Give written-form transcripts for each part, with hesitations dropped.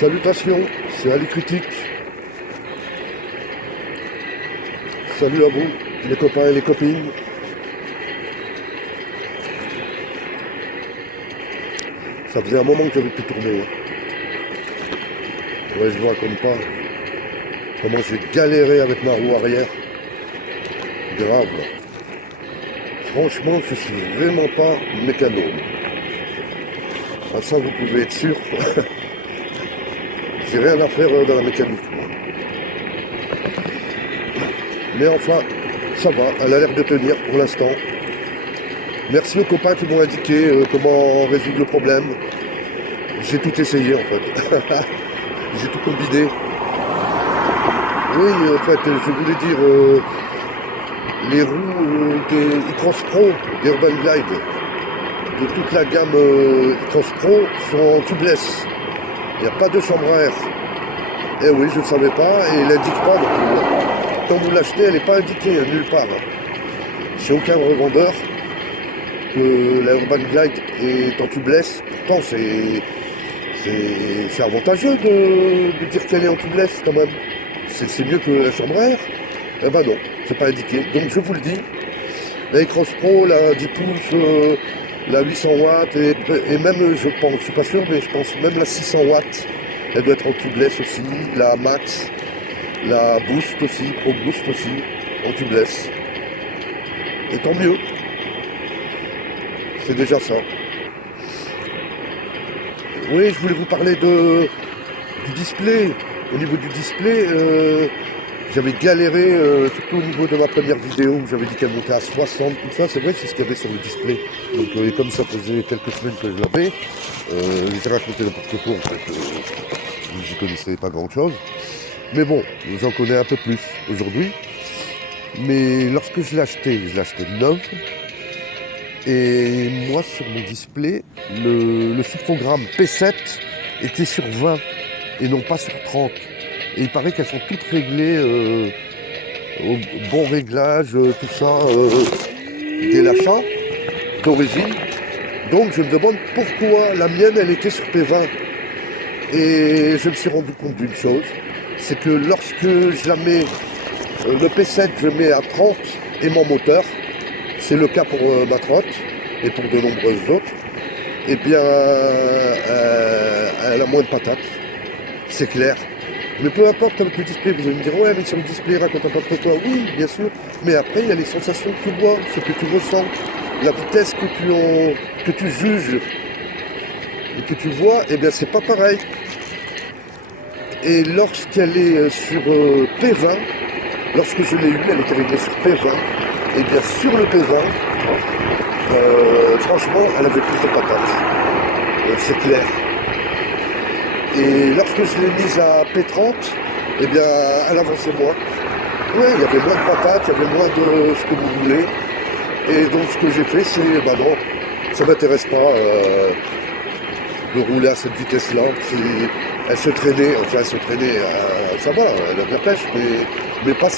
Salutations, c'est Ali Critique. Salut à vous, les copains et les copines. Ça faisait un moment que j'avais pu tourner. Ouais, je vous raconte pas comment j'ai galéré avec ma roue arrière. Grave. Franchement, je suis vraiment pas mécano. À ça, vous pouvez être sûr. J'ai rien à faire dans la mécanique. Mais enfin, ça va, elle a l'air de tenir pour l'instant. Merci aux copains qui m'ont indiqué comment résoudre le problème. J'ai tout essayé en fait. J'ai tout combiné. Oui, en fait, je voulais dire, les roues des e-cross Pro, des Urban Glide, de toute la gamme e-cross Pro sont en tubeless. Il n'y a pas de chambre à air. Eh oui, je ne savais pas, et elle n'indique pas non plus. Quand vous l'achetez, elle n'est pas indiquée nulle part. Chez aucun revendeur que la Urban Glide est en tubeless. Pourtant, c'est avantageux de dire qu'elle est en tubeless quand même. C'est mieux que la chambre à air. Eh ben non, c'est pas indiqué. Donc je vous le dis, la e-cross Pro, la 10 pouces, la 800 watts, et même, je pense, je suis pas sûr, mais je pense même la 600 watts, elle doit être en tubeless aussi, la Max, la Boost aussi, Pro Boost aussi, en tubeless. Et tant mieux. C'est déjà ça. Oui, je voulais vous parler du display. Au niveau du display, j'avais galéré, surtout au niveau de ma première vidéo où j'avais dit qu'elle montait à 60, tout ça, c'est vrai, c'est ce qu'il y avait sur le display. Donc, et comme ça faisait quelques semaines que je l'avais, j'ai raconté n'importe quoi en fait, j'y connaissais pas grand chose. Mais bon, j'en connais un peu plus aujourd'hui. Mais lorsque je l'ai acheté neuf. Et moi, sur mon display, le sous-programme P7 était sur 20 et non pas sur 30. Et il paraît qu'elles sont toutes réglées au bon réglage, tout ça, dès l'achat d'origine. Donc je me demande pourquoi la mienne, elle était sur P20. Et je me suis rendu compte d'une chose, c'est que lorsque je la mets, le P7, je mets à 30 et mon moteur, c'est le cas pour ma trotte et pour de nombreuses autres, eh bien, elle a moins de patates, c'est clair. Mais peu importe avec le display, vous allez me dire, ouais, mais sur le display, raconte n'importe quoi. Oui, bien sûr, mais après, il y a les sensations que tu vois, ce que tu ressens, la vitesse que tu juges et que tu vois, eh bien, c'est pas pareil. Et lorsqu'elle est sur P20, lorsque je l'ai eue, elle était réglée sur P20, et bien sur le P20, franchement, elle avait plus de patates. C'est clair. Et lorsque je l'ai mise à P30, eh bien, elle avançait moins. Oui, il y avait moins de patates, il y avait moins de ce que vous voulez. Et donc, ce que j'ai fait, c'est, bah non, ça ne m'intéresse pas de rouler à cette vitesse-là. Elle se traînait, ça va, elle a de la pêche, mais pas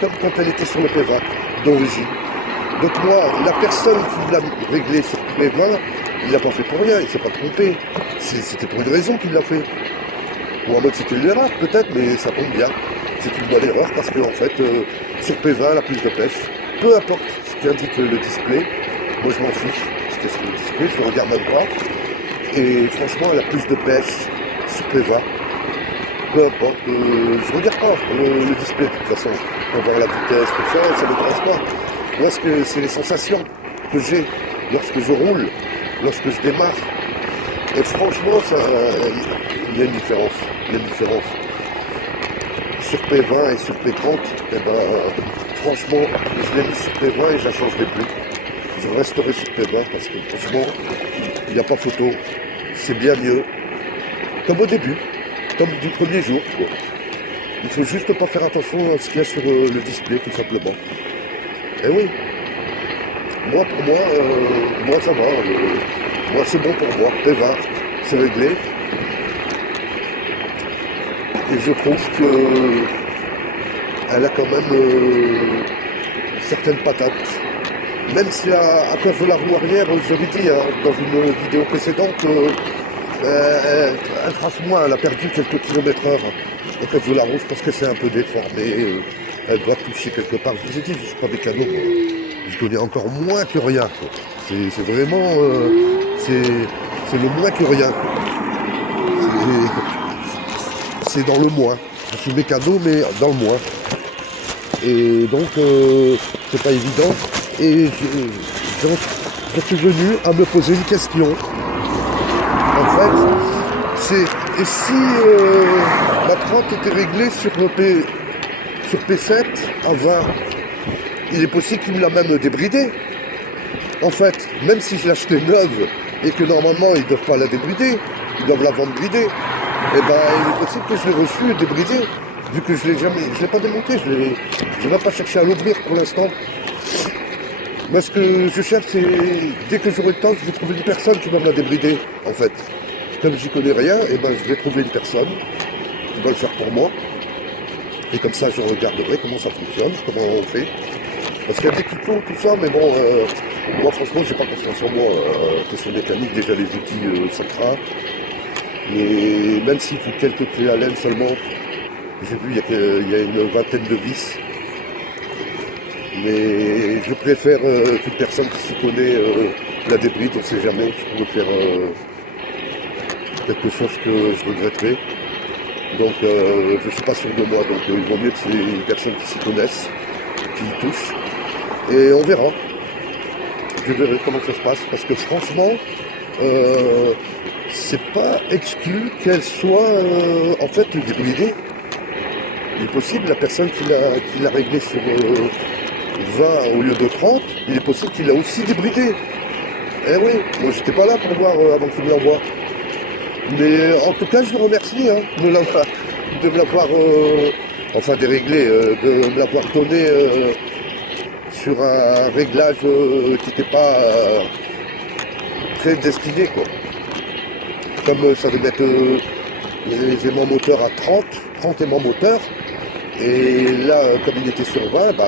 comme quand elle était sur le P20 d'origine. Donc moi, la personne qui l'a réglé sur P20, il l'a pas fait pour rien, il ne s'est pas trompé. C'était pour une raison qu'il l'a fait. Ou en mode c'était une erreur peut-être, mais ça tombe bien. C'est une bonne erreur parce qu'en fait, sur P20, elle a plus de pêche. Peu importe ce qu'indique le display, moi je m'en fiche. C'était sur le display, je ne le regarde même pas. Et franchement, elle a plus de pêche sur P20. Peu importe, je regarde pas le display de toute façon, pour voir la vitesse, tout ça, ça ne m'intéresse pas. Moi, c'est les sensations que j'ai lorsque je roule, lorsque je démarre. Et franchement, il y a une différence. Sur P20 et sur P30, eh ben, franchement, je l'ai mis sur P20 et je la changerai plus. Je resterai sur P20 parce que franchement, il n'y a pas photo. C'est bien mieux. Comme au début. Comme du premier jour. Quoi. Il faut juste pas faire attention à ce qu'il y a sur le display, tout simplement. Et oui. Moi, pour moi, ça va. Moi, c'est bon pour moi. P20, c'est réglé. Et je trouve qu'elle a quand même certaines patates. Même si à cause de la roue arrière, j'avais dit dans une vidéo précédente, Elle trace moins, elle a perdu quelques kilomètres heure. En fait, je la rouge parce que c'est un peu déformé. Elle doit toucher quelque part. Je vous ai dit, je ne suis pas mécano. Moi. Je connais encore moins que rien. C'est vraiment... c'est le moins que rien. C'est dans le moins. Je suis mécano, mais dans le moins. Et donc, c'est pas évident. Et je suis venu à me poser une question. En fait, c'est... Et si ma 30 était réglée sur P7 en 20, il est possible qu'il me l'a même débridée. En fait, même si je l'achetais neuve et que normalement ils ne doivent pas la débrider, ils doivent la vendre bridée, et ben il est possible que je l'ai reçue débridée, vu que je ne l'ai pas démonté, je n'ai même pas cherché à l'ouvrir pour l'instant. Mais ce que je cherche, c'est dès que j'aurai le temps, je vais trouver une personne qui va me la débrider, en fait. Comme j'y connais rien, et ben je vais trouver une personne qui va le faire pour moi. Et comme ça, je regarderai comment ça fonctionne, comment on fait. Parce qu'il y a des tutos, tout ça, mais bon, moi franchement, j'ai pas confiance en moi. Question mécanique, déjà les outils, ça craint. Mais même s'il faut quelques clés à laine seulement, j'ai vu, il y a une vingtaine de vis. Mais je préfère qu'une personne qui s'y connaît la débride, on ne sait jamais, je pourrais faire quelque chose que je regretterais. Donc je ne suis pas sûr de moi, donc il vaut mieux que c'est une personne qui s'y connaisse, qui y touche. Et on verra. Je verrai comment ça se passe, parce que franchement, c'est pas exclu qu'elle soit en fait débridée. Il est possible, la personne qui l'a réglé sur 20 au lieu de 30, il est possible qu'il l'a aussi débridé. Eh oui, moi j'étais pas là pour voir avant qu'il me l'envoie. Mais en tout cas, je le remercie de me l'avoir, enfin déréglé, de me l'avoir donné sur un réglage qui n'était pas très destiné, quoi. Comme ça devait mettre les aimants moteurs à 30 aimants moteurs. Et là, comme il était sur 20, bah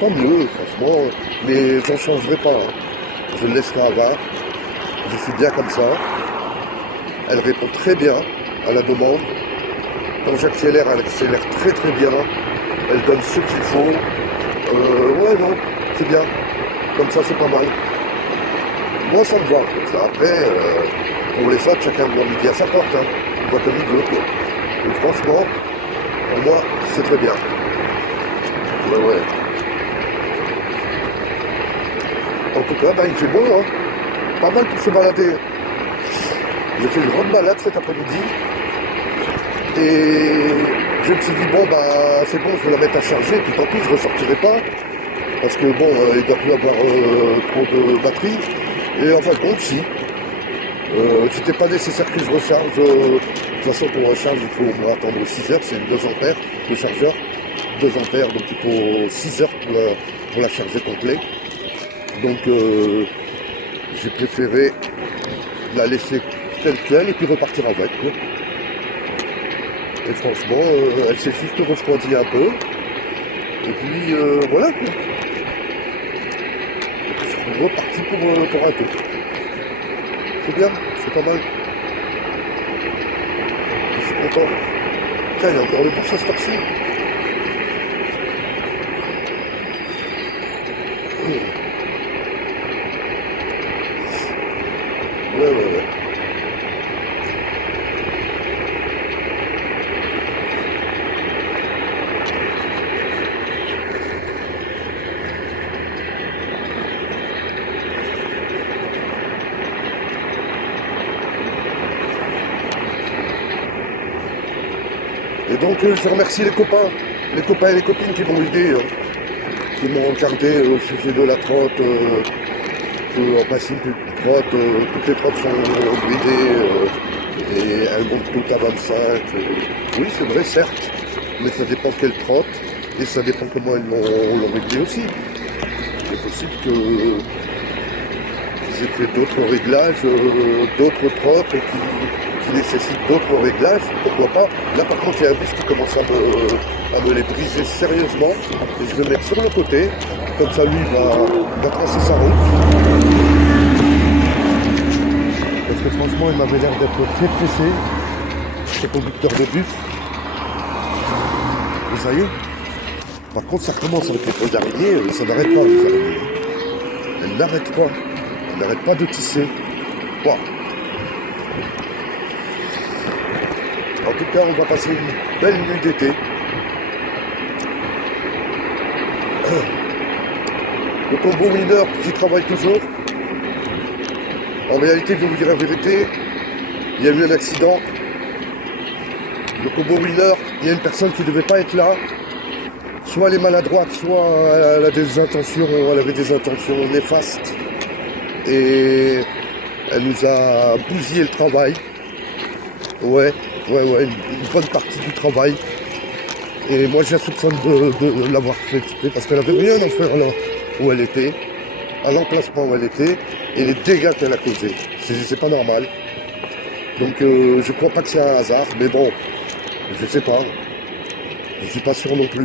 tant mieux, franchement. Mais j'en changerai pas. Je le laisserai à 20. Je suis bien comme ça. Elle répond très bien à la demande. Quand j'accélère, elle accélère très très bien. Elle donne ce qu'il faut. Ouais, non, c'est bien. Comme ça, c'est pas mal. Moi, ça me va. Ça. Après, pour les autres, chacun doit midi à sa porte. On voit comme il veut. Donc, franchement, pour moi, c'est très bien. Ouais. En tout cas, il fait beau, hein. Pas mal pour se balader. J'ai fait une grande balade cet après-midi. Et je me suis dit, bon, c'est bon, je vais la mettre à charger, puis tant pis, je ne ressortirai pas. Parce que bon, il ne doit plus avoir trop de batterie. Et en fin de compte, si. C'était pas nécessaire que je recharge. De toute façon, pour recharge, il faut attendre 6 heures, c'est 2 ampères, le chargeur. 2 ampères, donc il faut 6 heures pour la charger complet. Donc j'ai préféré la laisser telle quelle et puis repartir avec. Et franchement, elle s'est juste refroidie un peu. Et puis voilà. Je suis reparti pour un tour. C'est bien, c'est pas mal. Je suis content. Tiens, il y a encore le bourse à cette heure-ci. Ouais. Et donc je remercie les copains et les copines qui m'ont aidé, qui m'ont regardé au sujet de la trotte, en principe toutes les trottes sont bridées et elles montent toutes à 25. Oui c'est vrai certes, mais ça dépend quelle trotte et ça dépend comment elles l'ont réglé aussi. Il est possible qu'ils aient fait d'autres réglages, d'autres trottes qui nécessitent d'autres réglages, pourquoi pas. Là par contre il y a un bus qui commence à me les briser sérieusement et je vais le mettre sur le côté, comme ça lui va tracer sa route. Parce que franchement il m'avait l'air d'être très pressé, ce conducteur de bus. Et ça y est. Par contre, ça recommence avec les toiles d'araignée, ça n'arrête pas, les araignées. Elles n'arrêtent pas. Elles n'arrêtent pas de tisser. Wow. En tout cas, on va passer une belle nuit d'été. Le combo mineur qui travaille toujours. En réalité, je vais vous dire la vérité, il y a eu un accident. Le combo mineur, il y a une personne qui ne devait pas être là. Soit elle est maladroite, soit elle a des intentions, elle avait des intentions néfastes. Et elle nous a bousillé le travail. Ouais, une bonne partie du travail. Et moi, j'ai un soupçon de l'avoir fait exprès parce qu'elle n'avait rien à faire là où elle était, à l'emplacement où elle était, et les dégâts qu'elle a causés. C'est pas normal. Donc, je crois pas que c'est un hasard, mais bon, je sais pas. Je suis pas sûr non plus.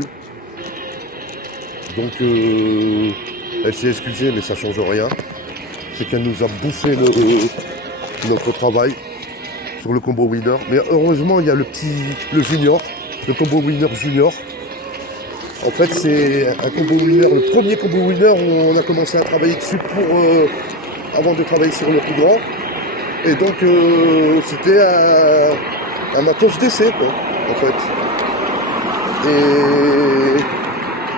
Donc, elle s'est excusée, mais ça change rien. C'est qu'elle nous a bouffé notre travail sur le combo winner. Mais heureusement, il y a le junior, le combo winner junior. En fait, c'est un combo winner, le premier combo winner où on a commencé à travailler dessus avant de travailler sur le plus grand. Et donc, c'était un matos d'essai, quoi, en fait.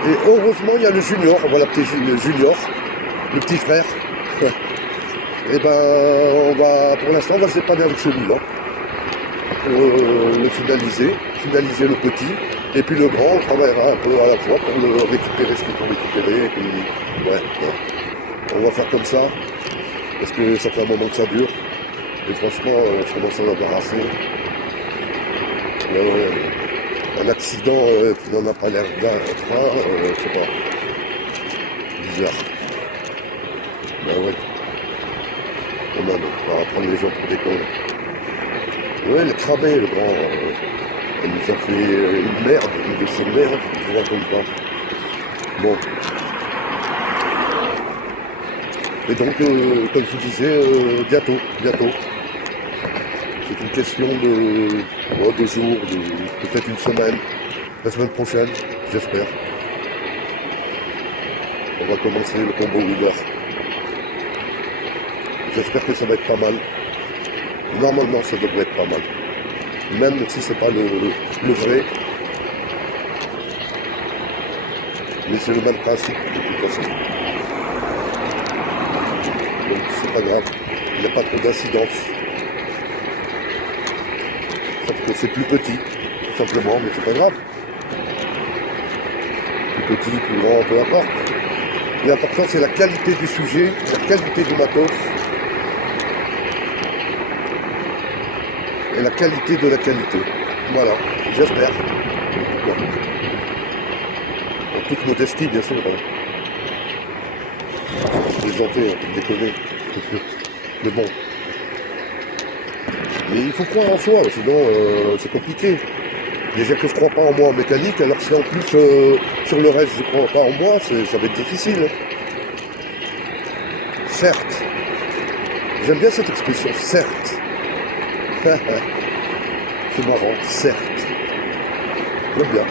Et heureusement, il y a le junior, voilà, le junior, le petit frère. Et ben, pour l'instant, on va se dépanner avec celui-là. Le finaliser le petit. Et puis le grand, on travaillera un peu à la fois pour le récupérer ce qu'il faut récupérer. Et puis, ouais. On va faire comme ça. Parce que ça fait un moment que ça dure. Et franchement, je commence à m'embarrasser. Un accident qui n'en a pas l'air d'être un, je sais pas. Bizarre. Ben ouais. Quand même, on va prendre les gens pour des cons. Ouais, il a cramé, le grand. Elle nous a fait une merde, une de ces merdes, je ne raconte pas. Bon. Et donc, comme je vous disais, bientôt. C'est une question de jours, peut-être une semaine, la semaine prochaine, j'espère. On va commencer le combo winner. J'espère que ça va être pas mal. Normalement, ça devrait être pas mal. Même si c'est pas le vrai. Mais c'est le même principe de toute façon. Donc c'est pas grave. Il n'y a pas trop d'incidence. Sauf que c'est plus petit, tout simplement, mais c'est pas grave. Plus petit, plus grand, peu importe. L'important c'est la qualité du sujet, la qualité du matos. Et la qualité de la qualité. Voilà, j'espère. En toute modestie, bien sûr. Plaisanter, déconner. Mais bon. Mais il faut croire en soi, sinon c'est compliqué. Déjà que je ne crois pas en moi en mécanique, alors si en plus sur le reste je ne crois pas en moi, ça va être difficile. Certes. J'aime bien cette expression, certes. C'est marrant, certes. J'aime bien.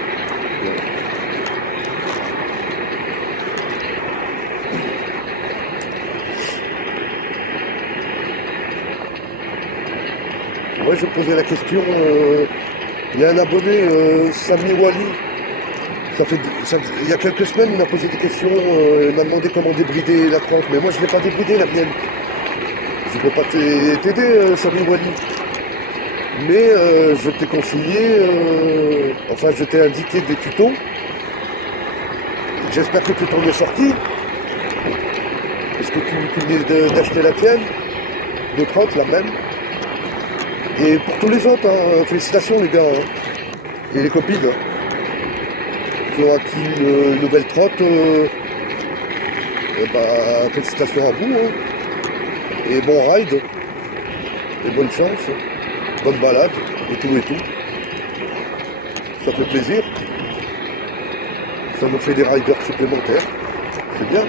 Ouais, je posais la question, il y a un abonné, Sami Wali, il y a quelques semaines, il m'a posé des questions, il m'a demandé comment débrider la crotte, mais moi je ne l'ai pas débridé la mienne. Je ne peux pas t'aider, Sami Wali. Mais je t'ai conseillé, je t'ai indiqué des tutos. J'espère que tu t'en es sorti. Est-ce que tu venais d'acheter la tienne, de trotte, la même? Et pour tous les autres, félicitations les gars, et les copines, qui ont acquis une nouvelle trotte, félicitations à vous, et bon ride, et bonne chance, bonne balade, et tout. Ça fait plaisir, ça nous fait des riders supplémentaires, c'est bien.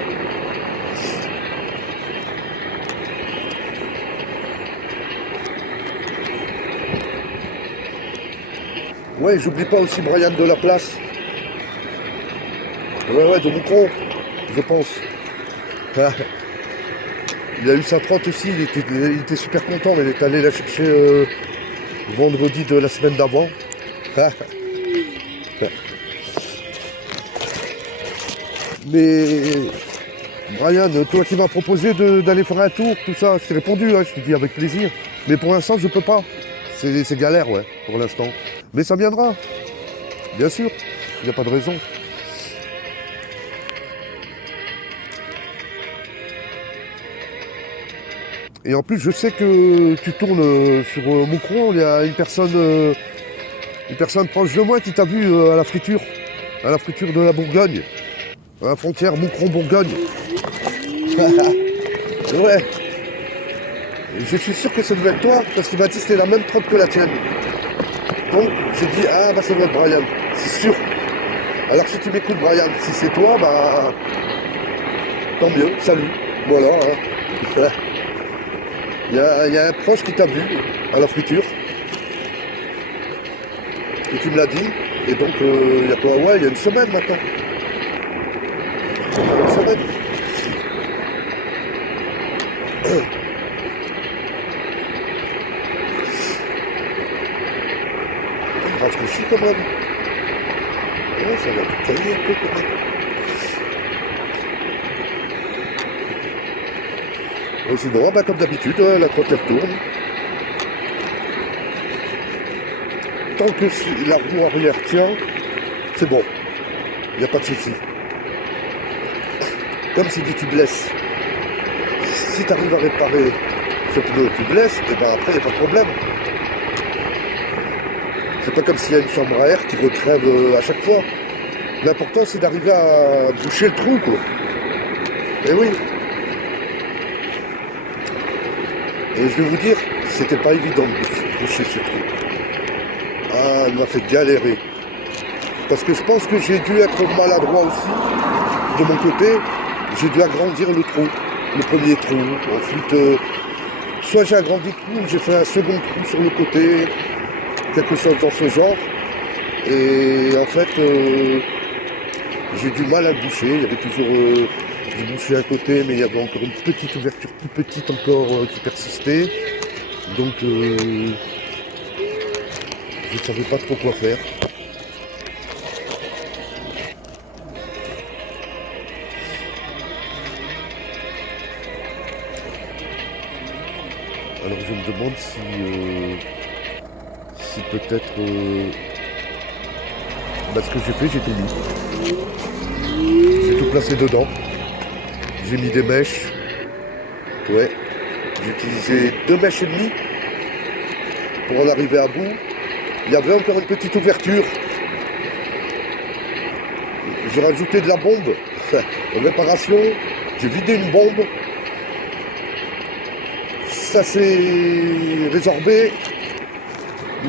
Ouais, j'oublie pas aussi Brian de la place. Ouais, de Moucron, je pense. Ah, il a eu sa trotte aussi, il était super content, mais il est allé la chercher vendredi de la semaine d'avant. Ah, mais Brian, toi qui m'as proposé d'aller faire un tour, tout ça, je t'ai répondu, hein, je te dis avec plaisir. Mais pour l'instant, je peux pas. C'est galère, ouais, pour l'instant. Mais ça viendra, bien sûr, il n'y a pas de raison. Et en plus, je sais que tu tournes sur Moucron, il y a une personne proche de moi qui t'a vu à la friture de la Bourgogne, à la frontière Moucron-Bourgogne. Ouais, je suis sûr que ça devait être toi, parce qu'il m'a dit que c'était la même trotte que la tienne. Donc, j'ai dit, ah bah ça doit être Brian, c'est sûr. Alors si tu m'écoutes Brian, si c'est toi, bah tant mieux, salut. Voilà, hein. Il y a un proche qui t'a vu à la friture. Et tu me l'as dit. Et donc, il y a quoi? Ouais, il y a une semaine maintenant. Une semaine. Rafraîchi quand même. Ouais, ça va tout tailler un peu quand même. Et sinon, bah, comme d'habitude, la trotte elle tourne. Tant que la roue arrière tient, c'est bon. Il n'y a pas de souci. Comme si tu blesses. Si tu arrives à réparer ce pneu tu blesses, et ben après il n'y a pas de problème. C'est pas comme s'il y a une chambre à air qui retrève à chaque fois. L'important c'est d'arriver à boucher le trou, quoi. Et oui. Et je vais vous dire, c'était pas évident de boucher ce trou. Ah, il m'a fait galérer. Parce que je pense que j'ai dû être maladroit aussi, de mon côté. J'ai dû agrandir le trou, le premier trou. Ensuite, soit j'ai agrandi le trou, ou j'ai fait un second trou sur le côté, quelque chose dans ce genre. Et en fait, j'ai du mal à le boucher. Il y avait toujours du boucher à côté, mais il y avait encore une petite ouverture plus petite encore qui persistait. Donc, je ne savais pas trop quoi faire. Alors je me demande si peut-être ce que j'ai fait, j'ai tout mis. J'ai tout placé dedans. J'ai mis des mèches. Ouais. J'ai utilisé 2 mèches et demie pour en arriver à bout. Il y avait encore une petite ouverture. J'ai rajouté de la bombe en réparation. J'ai vidé une bombe. Ça s'est résorbé,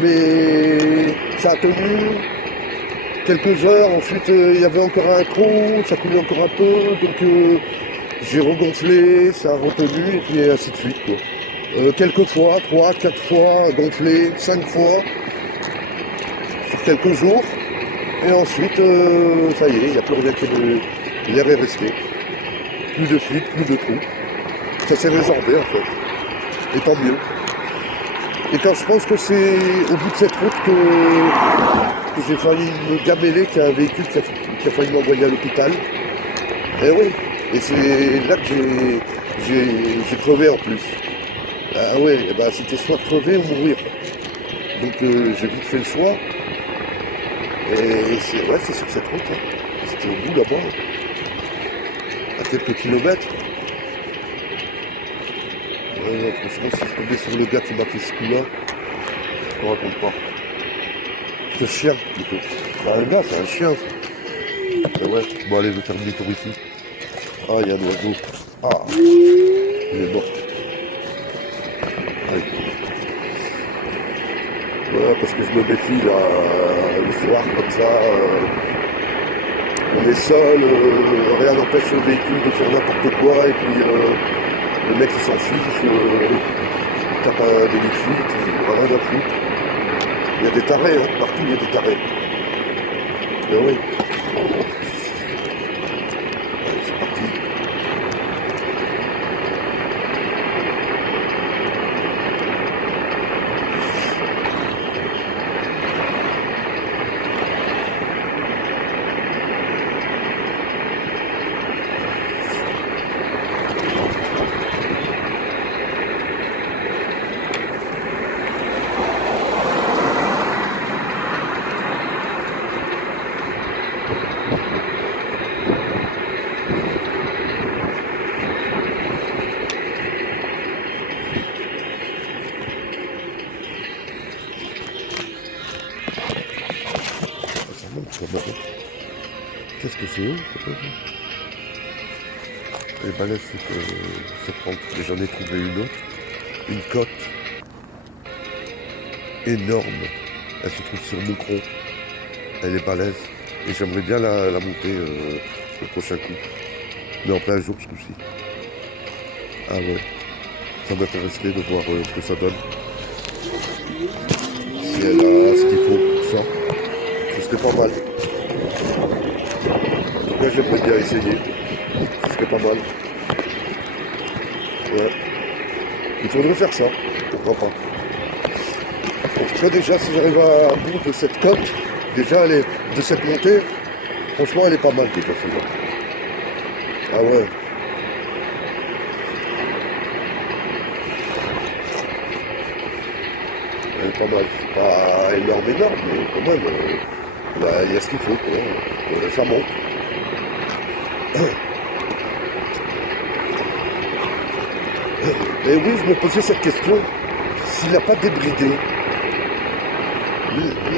mais ça a tenu quelques heures. Ensuite, il y avait encore un trou, ça coulait encore un peu, donc j'ai regonflé, ça a retenu, et puis ainsi de suite, quoi. Quelques fois, 3, 4 fois, gonflé, 5 fois, sur quelques jours, et ensuite, ça y est, il n'y a plus rien que l'air est resté. Plus de fuite, plus de trou. Ça s'est résorbé, en fait. Et tant mieux. Et quand je pense que c'est au bout de cette route que j'ai failli me gameler, qu'il y a un véhicule qui a failli m'envoyer à l'hôpital. Et oui, et c'est là que j'ai crevé en plus. Ah ouais, et ben, c'était soit crever ou mourir. Donc j'ai vite fait le choix. Et c'est sur cette route. Hein. C'était au bout là-bas, à quelques kilomètres. Ouais, franchement, si je tombais sur le gars qui m'a fait ce coup-là, je te raconte pas. Ce chien, plutôt. Bah, un gars, c'est un chien, ça. Ah ouais, bon, allez, je vais faire demi-tour ici. Ah, il y a un oiseau. Ah, il est mort. Allez. Voilà, parce que je me méfie, là, le soir, comme ça. On est seul, rien n'empêche le véhicule de faire n'importe quoi, et puis le mec il s'en fiche, il tape un demi-fuite, il n'a rien à foutre. Il y a des tarés, hein. Partout il y a des tarés. Mais oui. Allez, c'est parti. Ça monte sur moi. Qu'est-ce que c'est eux? Les balaises, c'est prendre. Et j'en ai trouvé une autre. Une cote énorme. Elle se trouve sur Moucron. Elle est balèze. Et j'aimerais bien la monter le prochain coup. Mais en plein jour ce coup-ci. Ah ouais. Ça m'intéresserait de voir ce que ça donne. Si elle a ce qu'il faut pour ça, ce serait pas mal. En tout cas, j'aimerais bien essayer. Ce serait pas mal. Ouais. Il faudrait faire ça. Pourquoi pas. En tout cas, déjà, si j'arrive à bout de cette cote, déjà, elle est, de cette montée, franchement, elle est pas mal déjà, celle-là. Ah ouais. Elle est pas mal. C'est pas énorme, mais quand même, bah, il y a ce qu'il faut, quoi. Ça monte. Et oui, je me posais cette question. S'il n'a pas débridé,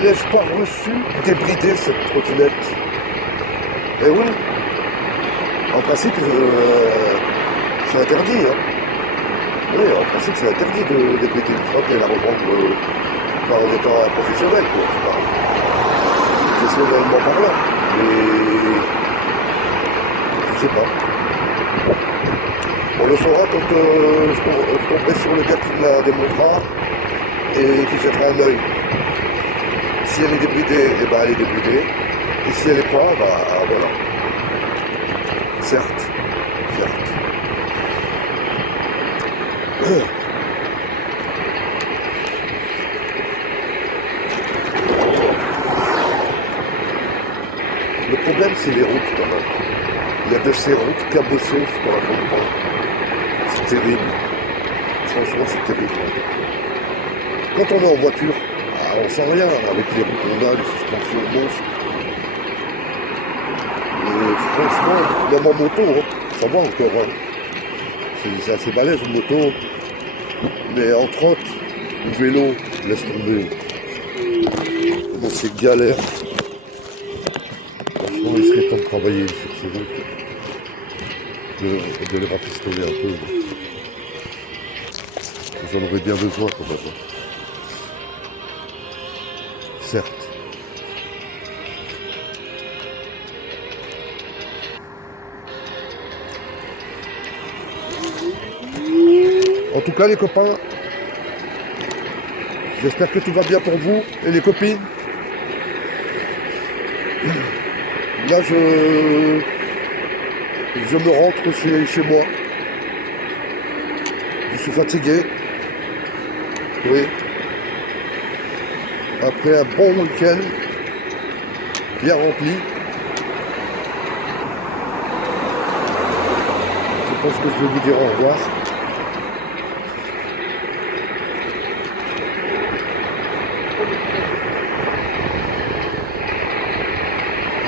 n'ai-je pas reçu débrider cette trottinette? Eh oui. En principe, c'est interdit. Hein. Oui, en principe, c'est interdit de débrider une trotte et la revendre par des temps professionnels, quoi. Professionnellement parlant. Mais je sais pas. On le saura quand je tomberai sur le gars qui me la démontrera et qui jettera un œil. Si elle est débridée, eh ben elle est débridée. Et si elle n'est pas, bah voilà. Certes. Le problème, c'est les routes quand même. Il y a de ces routes cabossées, je te raconte pas. C'est terrible. Franchement, c'est terrible. Quand on est en voiture, on sent rien avec les routes qu'on a, les suspensions monstres. Et franchement, même en moto, hein, ça va encore. Hein. C'est assez balèze en moto. Mais en trotte ou vélo, laisse tomber. Bon, c'est galère. Franchement, il serait temps de travailler sur ces routes. De les rafistoler un peu. J'en aurais bien besoin quand même. Certes. En tout cas, les copains, j'espère que tout va bien pour vous et les copines. Là, je me rentre chez moi. Je suis fatigué. Oui. Après un bon week-end, bien rempli. Je pense que je vais vous dire au revoir.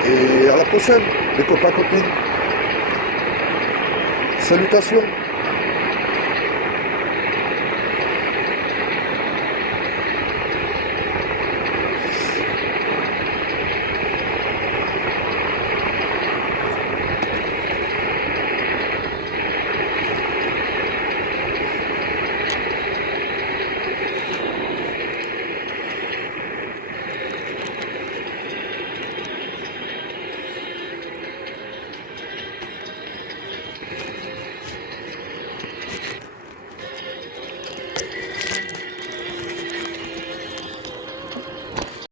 Et à la prochaine, les copains, copines. Salutations.